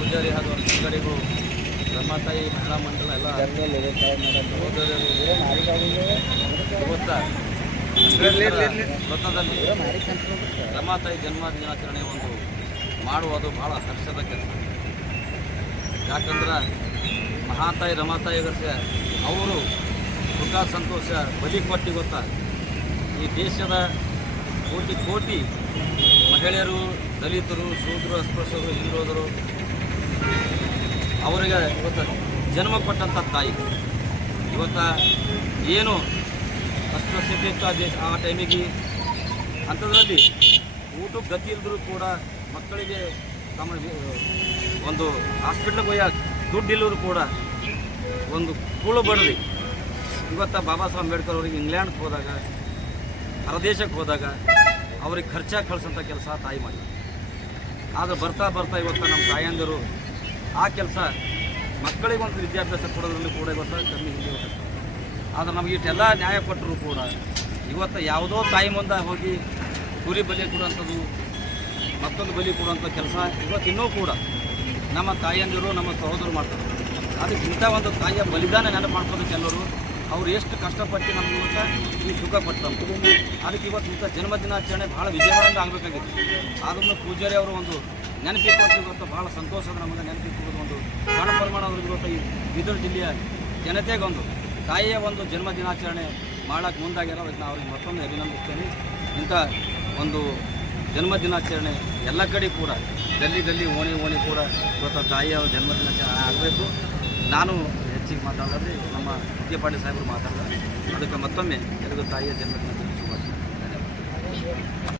ಪೂಜಾರಿ ಹಾಗೂ ಅವ್ರ ಸಂಘರಿಗೂ ರಮಾತಾಯಿ ಮಹಿಳಾ ಮಂಡಳ ಎಲ್ಲ ವೃತ್ತದಲ್ಲಿ ರಮಾತಾಯಿ ಜನ್ಮ ದಿನಾಚರಣೆ ಒಂದು ಮಾಡುವುದು ಭಾಳ ಹರ್ಷದ ಕೆಲಸ. ಯಾಕಂದ್ರೆ ಮಹಾತಾಯಿ ರಮಾತಾಯಿ ಅವರು ಸುಖ ಸಂತೋಷ ಬಲಿ ಕೊಟ್ಟು ಗೊತ್ತಾ ಈ ದೇಶದ ಕೋಟಿ ಕೋಟಿ ಮಹಿಳೆಯರು, ದಲಿತರು, ಶೂದ್ರರು, ಅಸ್ಪೃಶ್ಯರು, ಹಿಂದುಳಿದರು ಅವರಿಗೆ ಇವತ್ತು ಜನ್ಮ ಕೊಟ್ಟಂಥ ತಾಯಿ. ಇವತ್ತು ಏನು ಅಸ್ಪೃಶ್ಯತೆ ಇತ್ತು ಆ ಟೈಮಿಗೆ ಅಂಥದ್ರಲ್ಲಿ ಊಟಕ್ಕೆ ಗತಿ ಇಲ್ಲದರೂ ಕೂಡ ಮಕ್ಕಳಿಗೆ ತಮ್ಮ ಒಂದು ಹಾಸ್ಪಿಟ್ಲಿಗೆ ಹೋಗಿ ದುಡ್ಡು ಇಲ್ಲರೂ ಕೂಡ ಒಂದು ಕೂಳು ಬಡಲಿ ಇವತ್ತು ಬಾಬಾ ಸಾಹೇಬ್ ಅಂಬೇಡ್ಕರ್ ಅವರಿಗೆ ಇಂಗ್ಲೆಂಡ್ಗೆ ಹೋದಾಗ ಹೊರದೇಶಕ್ಕೆ ಹೋದಾಗ ಅವ್ರಿಗೆ ಖರ್ಚಾಗಿ ಕಳಿಸೋಂಥ ಕೆಲಸ ತಾಯಿ ಮಾಡಿ. ಆದರೆ ಬರ್ತಾ ಬರ್ತಾ ಇವತ್ತು ನಮ್ಮ ತಾಯಂದಿರು ಆ ಕೆಲಸ ಮಕ್ಕಳಿಗೆ ಒಂದು ವಿದ್ಯಾಭ್ಯಾಸ ಕೊಡೋದ್ರಲ್ಲಿ ಕೂಡ ಇವತ್ತು ಕಮ್ಮಿ ಹಿಂದೆ ಹೋಗುತ್ತೆ. ಆದರೆ ನಮಗೆ ಇಷ್ಟೆಲ್ಲ ನ್ಯಾಯ ಕೊಟ್ಟರು ಕೂಡ ಇವತ್ತು ಯಾವುದೋ ತಾಯಿ ಮುಂದೆ ಹೋಗಿ ಕುರಿ ಬಲಿ ಕೊಡುವಂಥದ್ದು, ಮತ್ತೊಂದು ಬಲಿ ಕೊಡುವಂಥ ಕೆಲಸ ಇವತ್ತು ಇನ್ನೂ ಕೂಡ ನಮ್ಮ ತಾಯಂದಿರು, ನಮ್ಮ ಸಹೋದರರು ಮಾಡ್ತಾರೆ. ಅದಕ್ಕೆ ಇಂಥ ಒಂದು ತಾಯಿಯ ಬಲಿದಾನ ನೆನಪು ಮಾಡ್ಕೋಬೇಕು ಎಲ್ಲರೂ. ಅವ್ರು ಎಷ್ಟು ಕಷ್ಟಪಟ್ಟು ನಮ್ಗೆ ಇವತ್ತು ಈ ಸುಖ ಪಟ್ಟಂತು. ಅದಕ್ಕೆ ಇವತ್ತು ಇಂಥ ಜನ್ಮದಿನಾಚರಣೆ ಭಾಳ ವಿಜಯವಾದಂಗೆ ಆಗಬೇಕಾಗಿತ್ತು. ಆದ್ರೂ ಪೂಜಾರಿ ಅವರು ಒಂದು ನೆನಪಿಟ್ಟು ಇವತ್ತು ಭಾಳ ಸಂತೋಷದ ನಮಗೆ ನೆನಪಿಟ್ಟು ಒಂದು ಸಣ್ಣ ಪ್ರಮಾಣದಲ್ಲಿ ಇವತ್ತು ಈ ಬೀದರ್ ಜಿಲ್ಲೆಯ ಜನತೆಗೊಂದು ತಾಯಿಯ ಒಂದು ಜನ್ಮದಿನಾಚರಣೆ ಮಾಡೋಕ್ಕೆ ಮುಂದಾಗ್ಯಾರ. ಅದಕ್ಕೆ ನಾನು ಅವ್ರಿಗೆ ಮತ್ತೊಂದು ಅಭಿನಂದಿಸ್ತೇನೆ. ಇಂಥ ಒಂದು ಜನ್ಮದಿನಾಚರಣೆ ಎಲ್ಲ ಕಡೆ ಕೂಡ ಗಲ್ಲಿ ಓಣಿ ಕೂಡ ಇವತ್ತು ತಾಯಿಯ ಜನ್ಮದಿನಾಚರಣೆ ಆಗಬೇಕು. ನಾನು ಹೆಚ್ಚಿಗೆ ಮಾತಾಡೋದ್ರೆ ನಮ್ಮ ವಿದ್ಯಾಪಾಟಿ ಸಾಹೇಬರು ಮಾತಾಡಿದ್ದಾರೆ. ಅದಕ್ಕೆ ಮತ್ತೊಮ್ಮೆ ಎಲ್ಲರಿಗೂ ತಾಯಿಯ ಜನ್ಮದಿನಾಚರಣೆ ಶುಭಾಶಯ. ಧನ್ಯವಾದ.